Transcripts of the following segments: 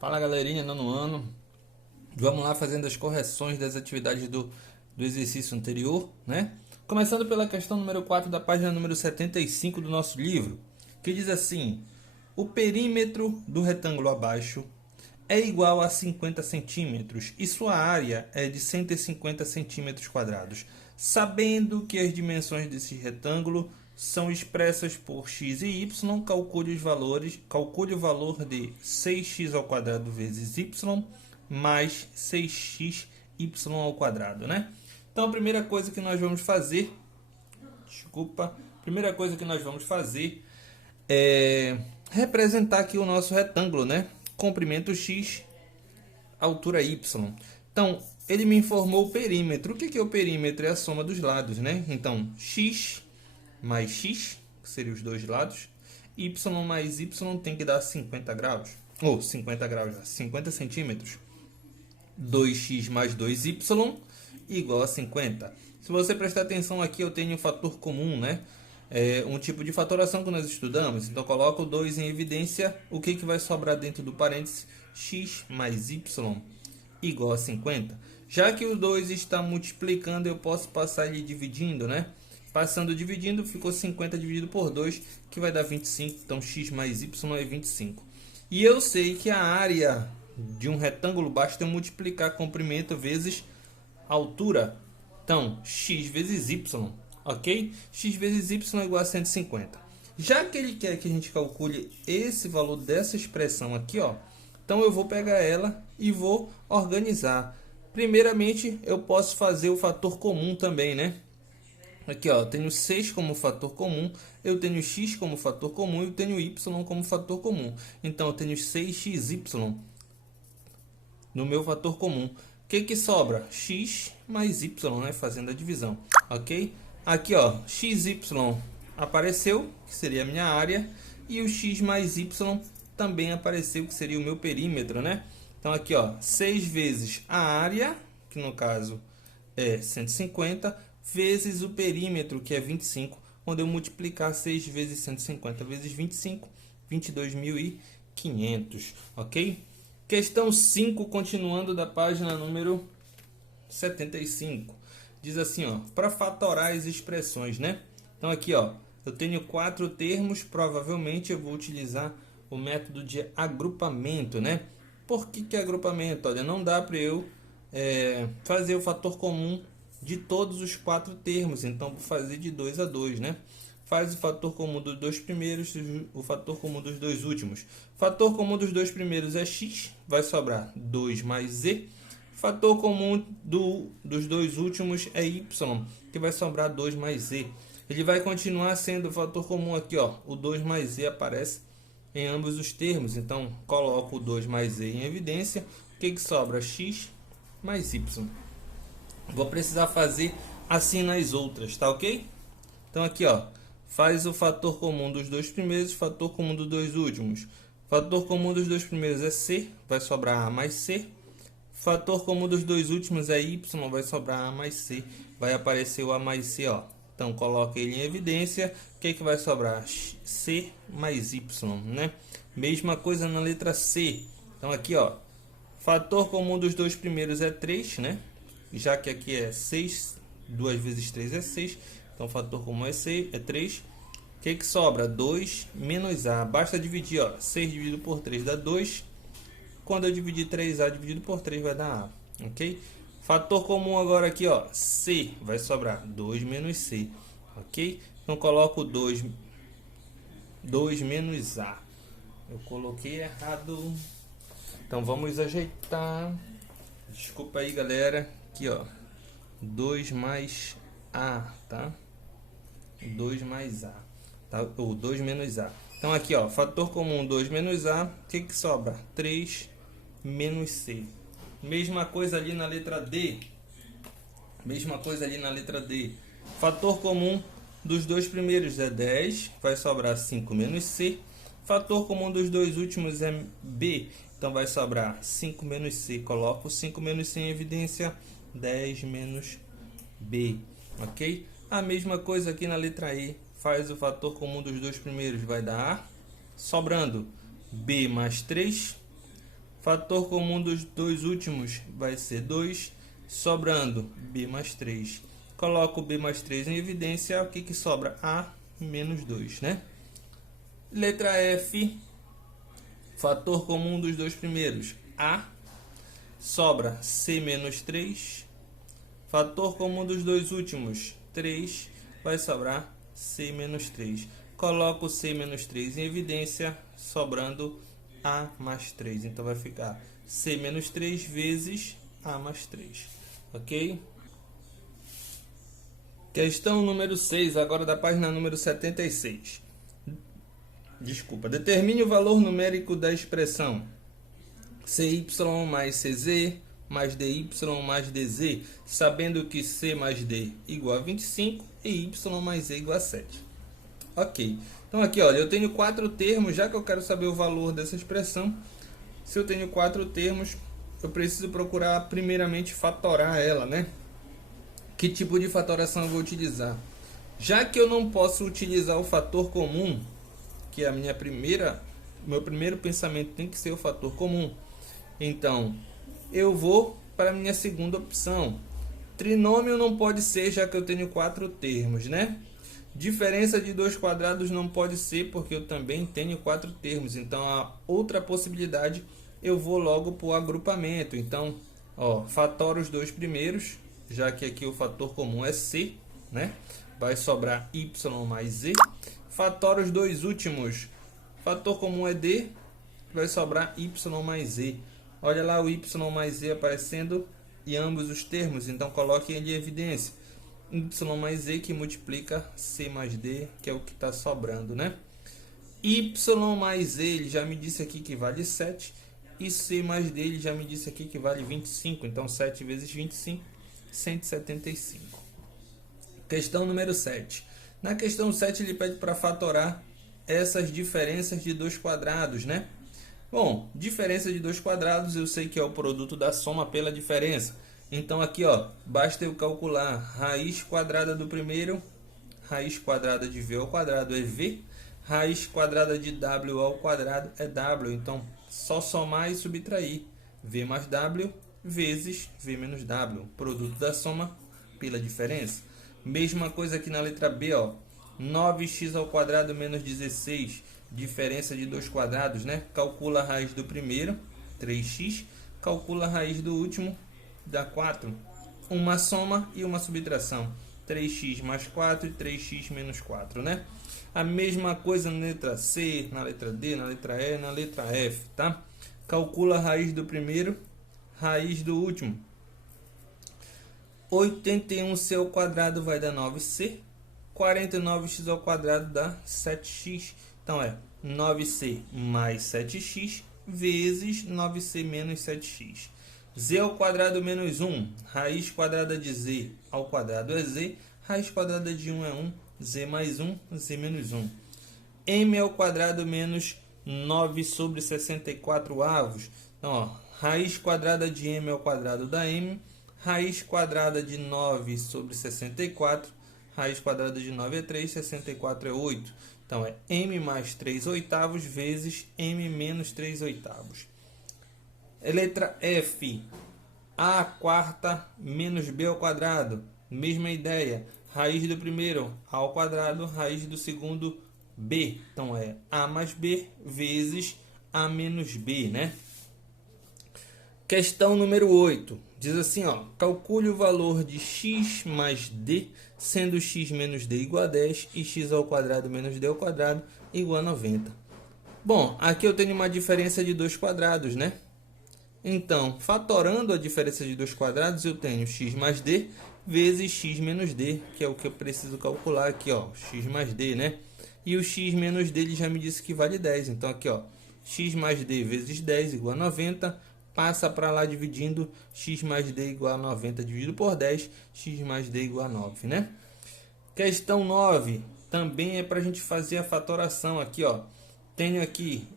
Fala galerinha, nono ano. Vamos lá fazendo as correções das atividades do exercício anterior, né? Começando pela questão número 4 da página número 75 do nosso livro, que diz assim: o perímetro do retângulo abaixo é igual a 50 centímetros e sua área é de 150 centímetros quadrados. Sabendo que as dimensões desse retângulo são expressas por x e y, calcule o valor de 6x ao quadrado vezes y mais 6xy ao quadrado, né? Então, a primeira coisa que nós vamos fazer, é representar aqui o nosso retângulo, né? Comprimento x, altura y. Então, ele me informou o perímetro. O que é o perímetro? É a soma dos lados, né? Então, x mais x, que seriam os dois lados, y mais y tem que dar 50 graus, ou 50 graus, 50 centímetros. 2x mais 2y igual a 50. Se você prestar atenção aqui, eu tenho um fator comum, né? É um tipo de fatoração que nós estudamos. Então, coloco o 2 em evidência. O que vai sobrar dentro do parênteses? X mais y igual a 50. Já que o 2 está multiplicando, eu posso passar ele dividindo, né? Passando dividindo, ficou 50 dividido por 2, que vai dar 25. Então, x mais y é 25. E eu sei que a área de um retângulo basta eu multiplicar comprimento vezes altura. Então, x vezes y, ok? X vezes y é igual a 150. Já que ele quer que a gente calcule esse valor dessa expressão aqui, ó, então eu vou pegar ela e vou organizar. Primeiramente, eu posso fazer o fator comum também, né? Aqui, ó, eu tenho 6 como fator comum, eu tenho x como fator comum e eu tenho y como fator comum. Então, eu tenho 6xy no meu fator comum. O que sobra? X mais y, né? Fazendo a divisão, ok? Aqui, ó, xy apareceu, que seria a minha área, e o x mais y também apareceu, que seria o meu perímetro, né? Então, aqui, ó, 6 vezes a área, que no caso é 150, vezes o perímetro, que é 25. Quando eu multiplicar 6 vezes 150 vezes 25, 22.500, ok? Questão 5, continuando da página número 75. Diz assim, ó, para fatorar as expressões, né? Então aqui, ó, eu tenho 4 termos, provavelmente eu vou utilizar o método de agrupamento, né? Por que agrupamento? Olha, não dá para eu fazer o fator comum de todos os 4 termos, então vou fazer de 2 a 2, né? Faz o fator comum dos dois primeiros, o fator comum dos dois últimos. Fator comum dos dois primeiros é x, vai sobrar 2 mais z. Fator comum dos dois últimos é y, que vai sobrar 2 mais z. Ele vai continuar sendo o fator comum aqui, ó. O 2 mais z aparece em ambos os termos, então coloco o 2 mais z em evidência. O que sobra? X mais y. Vou precisar fazer assim nas outras, tá ok? Então aqui, ó, faz o fator comum dos dois primeiros, fator comum dos dois últimos. Fator comum dos dois primeiros é c, vai sobrar a mais c. Fator comum dos dois últimos é y, vai sobrar a mais c. Vai aparecer o a mais c, ó. Então coloca ele em evidência. O que vai sobrar? C mais y, né? Mesma coisa na letra C. Então aqui, ó, fator comum dos dois primeiros é 3, né? Já que aqui é 6, 2 vezes 3 é 6, então o fator comum é 3. O que sobra? 2 menos a. Basta dividir, ó, 6 dividido por 3 dá 2. Quando eu dividir 3a dividido por 3 vai dar a, ok? Fator comum agora aqui, ó, c, vai sobrar 2 menos c, ok? Então coloco 2 menos a. Eu coloquei errado. Então vamos ajeitar. Desculpa aí, galera. Aqui, ó, 2 mais a, tá? 2 mais a, tá? Ou 2 menos a. Então aqui, ó, fator comum 2 menos a, o que sobra? 3 menos c. Mesma coisa ali na letra D. Fator comum dos dois primeiros é 10, vai sobrar 5 menos c. Fator comum dos dois últimos é b, então vai sobrar 5 menos c. Coloco 5 menos c em evidência, 10 menos b, ok? A mesma coisa aqui na letra E. Faz o fator comum dos dois primeiros, vai dar A. Sobrando b mais 3. Fator comum dos dois últimos vai ser 2, sobrando b mais 3. Coloco b mais 3 em evidência, o que sobra? A menos 2, né? Letra F, fator comum dos dois primeiros, A, sobra C menos 3. Fator comum dos dois últimos, 3, vai sobrar C menos 3. Coloco C menos 3 em evidência, sobrando A mais 3. Então vai ficar C menos 3 vezes A mais 3. Ok? Questão número 6, agora da página número 76. Desculpa. Determine o valor numérico da expressão CY mais CZ mais DY mais DZ, sabendo que C mais D igual a 25 e Y mais Z igual a 7. Ok. Então aqui, olha, eu tenho 4 termos, já que eu quero saber o valor dessa expressão. Se eu tenho 4 termos, eu preciso procurar primeiramente fatorar ela, né? Que tipo de fatoração eu vou utilizar? Já que eu não posso utilizar o fator comum, que é meu primeiro pensamento tem que ser o fator comum. Então, eu vou para a minha segunda opção. Trinômio não pode ser, já que eu tenho 4 termos, né? Diferença de 2 quadrados não pode ser, porque eu também tenho 4 termos. Então, a outra possibilidade, eu vou logo para o agrupamento. Então, fatoro os dois primeiros, já que aqui o fator comum é C, né? Vai sobrar Y mais Z. Fatoro os dois últimos, fator comum é D, vai sobrar Y mais Z. Olha lá o Y mais Z aparecendo em ambos os termos, então coloque ele em evidência. Y mais Z que multiplica C mais D, que é o que está sobrando, né? Y mais Z, ele já me disse aqui que vale 7, e C mais D, ele já me disse aqui que vale 25, então 7 vezes 25, 175. Questão número 7. Na questão 7 ele pede para fatorar essas diferenças de 2 quadrados, né? Bom, diferença de 2 quadrados eu sei que é o produto da soma pela diferença. Então aqui, basta eu calcular raiz quadrada do primeiro, raiz quadrada de v ao quadrado é v, raiz quadrada de w ao quadrado é w. Então, só somar e subtrair v mais w vezes v menos w, produto da soma pela diferença. Mesma coisa aqui na letra B, 9x ao quadrado menos 16, diferença de 2 quadrados, né? Calcula a raiz do primeiro, 3x, calcula a raiz do último, dá 4. Uma soma e uma subtração, 3x mais 4 e 3x menos 4, né? A mesma coisa na letra C, na letra D, na letra E, na letra F, tá? Calcula a raiz do primeiro, raiz do último. 81c ao quadrado vai dar 9c, 49x ao quadrado dá 7x. Então é 9c mais 7x vezes 9c menos 7x. Z ao quadrado menos 1, raiz quadrada de z ao quadrado é z, raiz quadrada de 1 é 1, z mais 1, z menos 1. M ao quadrado menos 9 sobre 64 avos. Então, raiz quadrada de m ao quadrado dá m, raiz quadrada de 9 sobre 64, raiz quadrada de 9 é 3, 64 é 8. Então, é m mais 3 oitavos vezes m menos 3 oitavos. Letra F, a quarta menos b ao quadrado. Mesma ideia, raiz do primeiro a ao quadrado, raiz do segundo b. Então, é a mais b vezes a menos b, né? Questão número 8. Diz assim, calcule o valor de x mais d, sendo x menos d igual a 10 e x ao quadrado menos d ao quadrado igual a 90. Bom, aqui eu tenho uma diferença de 2 quadrados, né? Então, fatorando a diferença de 2 quadrados, eu tenho x mais d vezes x menos d, que é o que eu preciso calcular aqui, x mais d, né? E o x menos d ele já me disse que vale 10. Então, aqui, x mais d vezes 10 igual a 90. Passa para lá dividindo, x mais d igual a 90 dividido por 10, x mais d igual a 9, né? Questão 9, também é para a gente fazer a fatoração aqui, Tenho aqui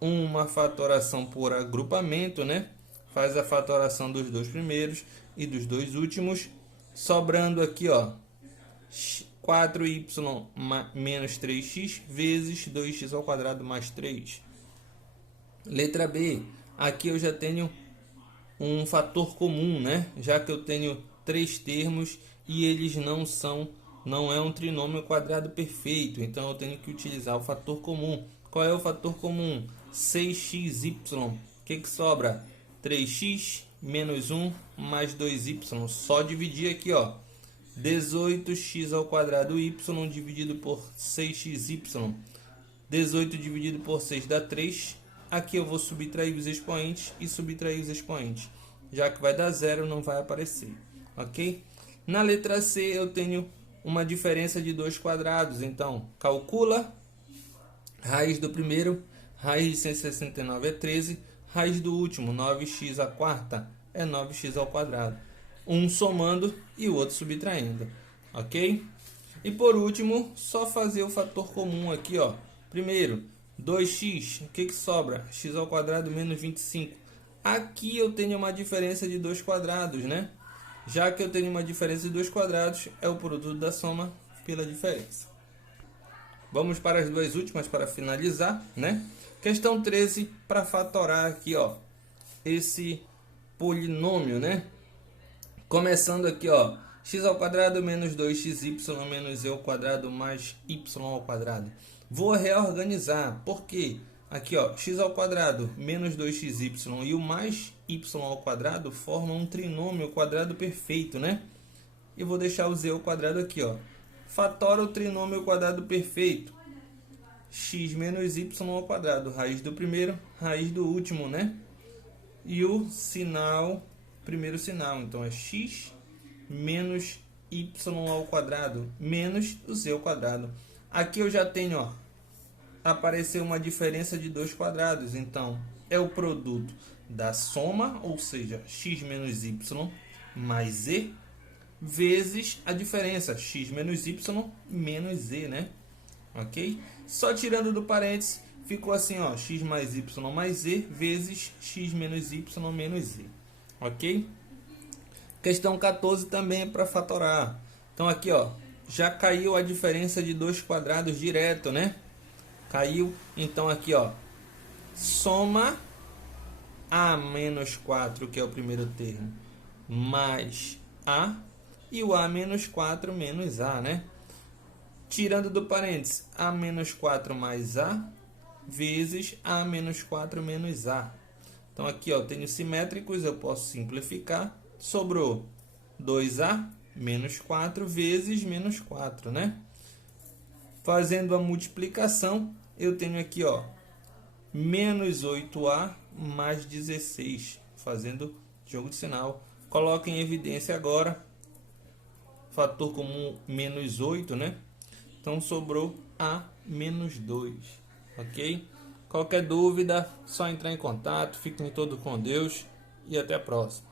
uma fatoração por agrupamento, né? Faz a fatoração dos dois primeiros e dos dois últimos, sobrando aqui, 4y menos 3x vezes 2x ao quadrado mais 3. Letra B. aqui eu já tenho um fator comum, né? Já que eu tenho três termos e eles não é um trinômio quadrado perfeito, então eu tenho que utilizar o fator comum. Qual é o fator comum? 6xy. O que sobra? 3x menos 1 mais 2y. Só dividir aqui, ó. 18x ao quadrado y dividido por 6xy. 18 dividido por 6 dá 3. Aqui eu vou subtrair os expoentes e subtrair os expoentes. Já que vai dar zero, não vai aparecer. Ok? Na letra C eu tenho uma diferença de dois quadrados. Então, calcula. Raiz do primeiro, raiz de 169 é 13. Raiz do último, 9x à quarta, é 9x ao quadrado. Um somando e o outro subtraindo. Ok? E por último, só fazer o fator comum aqui, ó. Primeiro, 2x, o que sobra? X ao quadrado menos 25. Aqui eu tenho uma diferença de dois quadrados, né? Já que eu tenho uma diferença de dois quadrados, é o produto da soma pela diferença. Vamos para as duas últimas para finalizar, né? Questão 13, para fatorar aqui, ó, esse polinômio, né? Começando aqui, ó, x ao quadrado menos 2xy menos e ao quadrado mais y ao quadrado. Vou reorganizar, porque aqui, ó, x ao quadrado menos 2xy e o mais y ao quadrado formam um trinômio quadrado perfeito, né? E vou deixar o z ao quadrado aqui, ó. Fatora o trinômio quadrado perfeito. X menos y ao quadrado. Raiz do primeiro, raiz do último, né? E o sinal, primeiro sinal. Então, é x menos y ao quadrado menos o z ao quadrado. Aqui eu já tenho, ó, apareceu uma diferença de dois quadrados. Então, é o produto da soma, ou seja, x menos y mais z, vezes a diferença, x menos y menos z, né? Ok? Só tirando do parênteses, ficou assim, ó, x mais y mais z, vezes x menos y menos z. Ok? Questão 14 também é para fatorar. Então, aqui, ó, já caiu a diferença de dois quadrados direto, né? Caiu, então aqui, ó, soma a menos 4, que é o primeiro termo, mais a, e o a menos 4 menos a, né? Tirando do parênteses, a menos 4 mais a, vezes a menos 4 menos a. Então aqui, ó, tenho simétricos, eu posso simplificar. Sobrou 2a menos 4 vezes menos 4, né? Fazendo a multiplicação, eu tenho aqui, ó, menos 8a mais 16. Fazendo jogo de sinal. Coloco em evidência agora fator comum menos 8, né? Então sobrou a menos 2, ok? Qualquer dúvida, só entrar em contato. Fiquem todos com Deus e até a próxima.